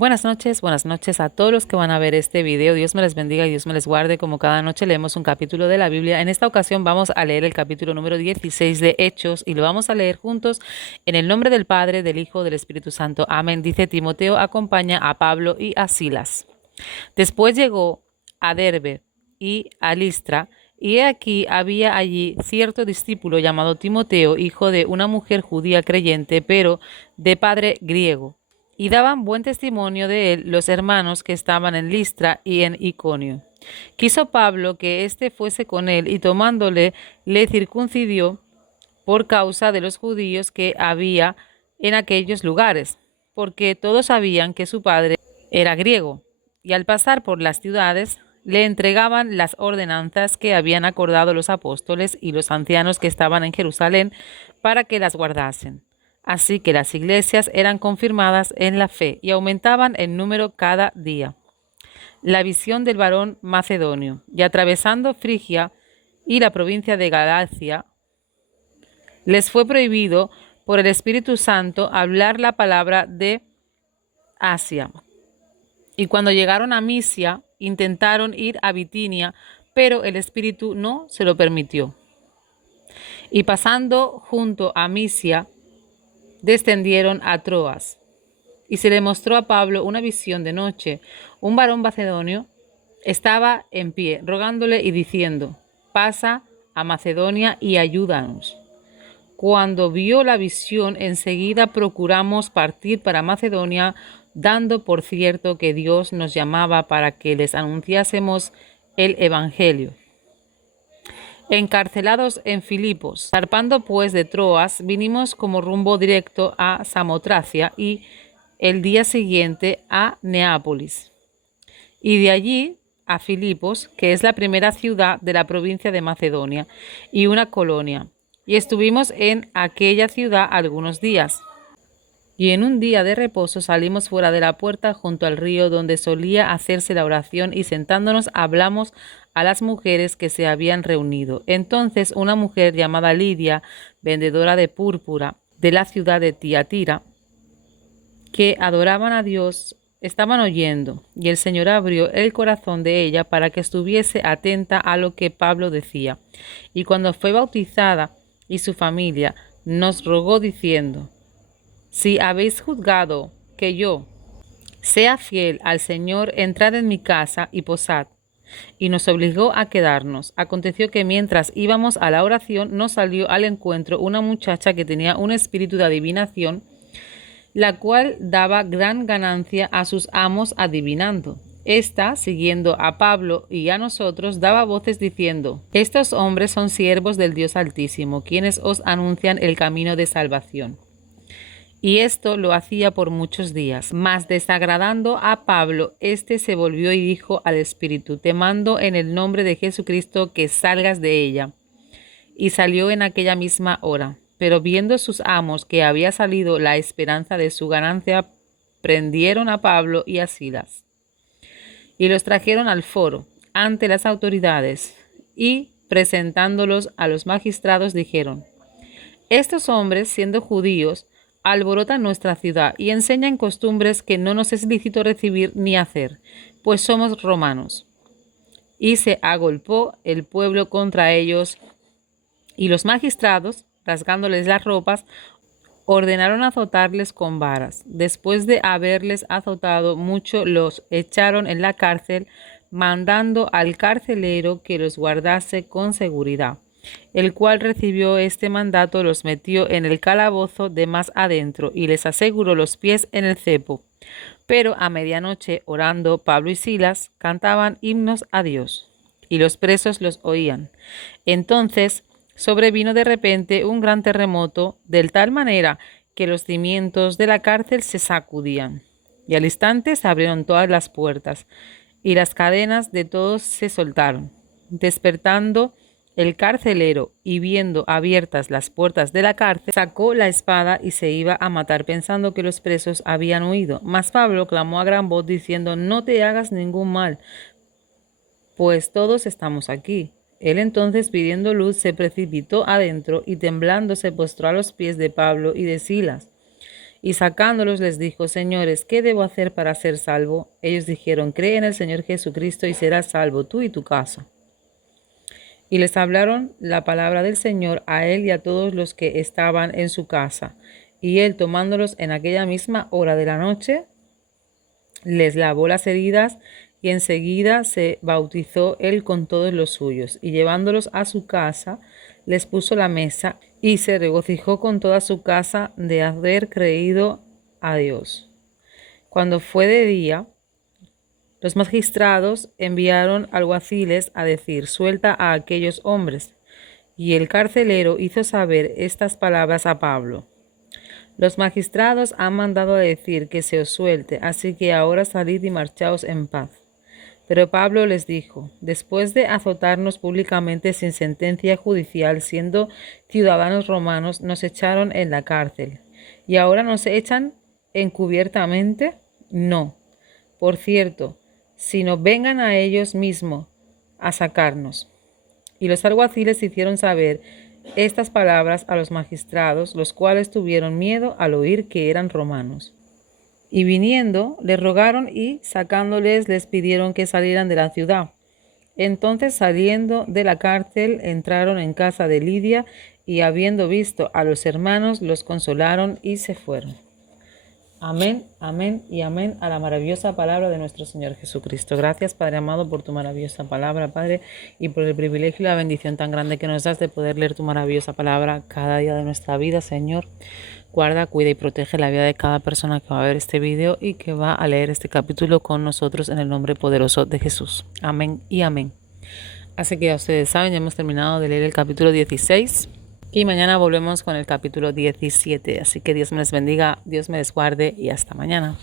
Buenas noches a todos los que van a ver este video. Dios me les bendiga y Dios me les guarde. Como cada noche leemos un capítulo de la Biblia. En esta ocasión vamos a leer el capítulo número 16 de Hechos y lo vamos a leer juntos en el nombre del Padre, del Hijo, del Espíritu Santo. Amén. Dice: Timoteo acompaña a Pablo y a Silas. Después llegó a Derbe y a Listra, y he aquí había allí cierto discípulo llamado Timoteo, hijo de una mujer judía creyente, pero de padre griego. Y daban buen testimonio de él los hermanos que estaban en Listra y en Iconio. Quiso Pablo que éste fuese con él, y tomándole, le circuncidió por causa de los judíos que había en aquellos lugares, porque todos sabían que su padre era griego. Y al pasar por las ciudades, le entregaban las ordenanzas que habían acordado los apóstoles y los ancianos que estaban en Jerusalén para que las guardasen. Así que las iglesias eran confirmadas en la fe y aumentaban en número cada día. La visión del varón macedonio, y atravesando Frigia y la provincia de Galacia, les fue prohibido por el Espíritu Santo hablar la palabra de Asia. Y cuando llegaron a Misia, intentaron ir a Bitinia, pero el Espíritu no se lo permitió. Y pasando junto a Misia, descendieron a Troas. Y se le mostró a Pablo una visión de noche. Un varón macedonio estaba en pie, rogándole y diciendo: pasa a Macedonia y ayúdanos. Cuando vio la visión, enseguida procuramos partir para Macedonia, dando por cierto que Dios nos llamaba para que les anunciásemos el Evangelio. Encarcelados en Filipos, zarpando pues de Troas, vinimos como rumbo directo a Samotracia y el día siguiente a Neápolis, y de allí a Filipos, que es la primera ciudad de la provincia de Macedonia y una colonia, y estuvimos en aquella ciudad algunos días. Y en un día de reposo salimos fuera de la puerta junto al río donde solía hacerse la oración, y sentándonos hablamos a las mujeres que se habían reunido. Entonces una mujer llamada Lidia, vendedora de púrpura de la ciudad de Tiatira, que adoraban a Dios, estaban oyendo, y el Señor abrió el corazón de ella para que estuviese atenta a lo que Pablo decía. Y cuando fue bautizada y su familia, nos rogó diciendo: si habéis juzgado que yo sea fiel al Señor, entrad en mi casa y posad. Y nos obligó a quedarnos. Aconteció que mientras íbamos a la oración, nos salió al encuentro una muchacha que tenía un espíritu de adivinación, la cual daba gran ganancia a sus amos adivinando. Esta, siguiendo a Pablo y a nosotros, daba voces diciendo: estos hombres son siervos del Dios Altísimo, quienes os anuncian el camino de salvación. Y esto lo hacía por muchos días. Mas desagradando a Pablo, éste se volvió y dijo al espíritu: te mando en el nombre de Jesucristo que salgas de ella. Y salió en aquella misma hora. Pero viendo sus amos que había salido la esperanza de su ganancia, prendieron a Pablo y a Silas, y los trajeron al foro ante las autoridades, y presentándolos a los magistrados dijeron: estos hombres, siendo judíos, alborotan nuestra ciudad y enseñan costumbres que no nos es lícito recibir ni hacer, pues somos romanos. Y se agolpó el pueblo contra ellos, y los magistrados, rasgándoles las ropas, ordenaron azotarles con varas. Después de haberles azotado mucho, los echaron en la cárcel, mandando al carcelero que los guardase con seguridad, el cual recibió este mandato, los metió en el calabozo de más adentro y les aseguró los pies en el cepo. Pero a medianoche, orando, Pablo y Silas cantaban himnos a Dios, y los presos los oían. Entonces sobrevino de repente un gran terremoto, de tal manera que los cimientos de la cárcel se sacudían, y al instante se abrieron todas las puertas, y las cadenas de todos se soltaron. Despertando el carcelero y viendo abiertas las puertas de la cárcel, sacó la espada y se iba a matar, pensando que los presos habían huido. Mas Pablo clamó a gran voz diciendo: no te hagas ningún mal, pues todos estamos aquí. Él entonces, pidiendo luz, se precipitó adentro y temblando se postró a los pies de Pablo y de Silas, Y sacándolos les dijo: Señores, ¿qué debo hacer para ser salvo? Ellos dijeron: Cree en el Señor Jesucristo y serás salvo tú y tu casa. Y les hablaron la palabra del Señor a él y a todos los que estaban en su casa. Y él, tomándolos en aquella misma hora de la noche, les lavó las heridas, y enseguida se bautizó él con todos los suyos. Y llevándolos a su casa, les puso la mesa, y se regocijó con toda su casa de haber creído a Dios. Cuando fue de día, los magistrados enviaron alguaciles a decir: Suelta a aquellos hombres. Y el carcelero hizo saber estas palabras a Pablo: Los magistrados han mandado a decir que se os suelte, así que ahora salid y marchaos en paz. Pero Pablo les dijo: Después de azotarnos públicamente sin sentencia judicial, siendo ciudadanos romanos, nos echaron en la cárcel. ¿Y ahora nos echan encubiertamente? No. Por cierto, sino vengan a ellos mismos a sacarnos. Y los alguaciles hicieron saber estas palabras a los magistrados, los cuales tuvieron miedo al oír que eran romanos. Y viniendo, les rogaron y sacándoles les pidieron que salieran de la ciudad. Entonces, saliendo de la cárcel, entraron en casa de Lidia, y habiendo visto a los hermanos, los consolaron y se fueron. Amén, amén y amén a la maravillosa palabra de nuestro Señor Jesucristo. Gracias, Padre amado, por tu maravillosa palabra, Padre, y por el privilegio y la bendición tan grande que nos das de poder leer tu maravillosa palabra cada día de nuestra vida, Señor. Guarda, cuida y protege la vida de cada persona que va a ver este video y que va a leer este capítulo con nosotros en el nombre poderoso de Jesús. Amén y amén. Así que ya ustedes saben, ya hemos terminado de leer el capítulo 16. Y mañana volvemos con el capítulo 17. Así que Dios me les bendiga, Dios me les guarde y hasta mañana.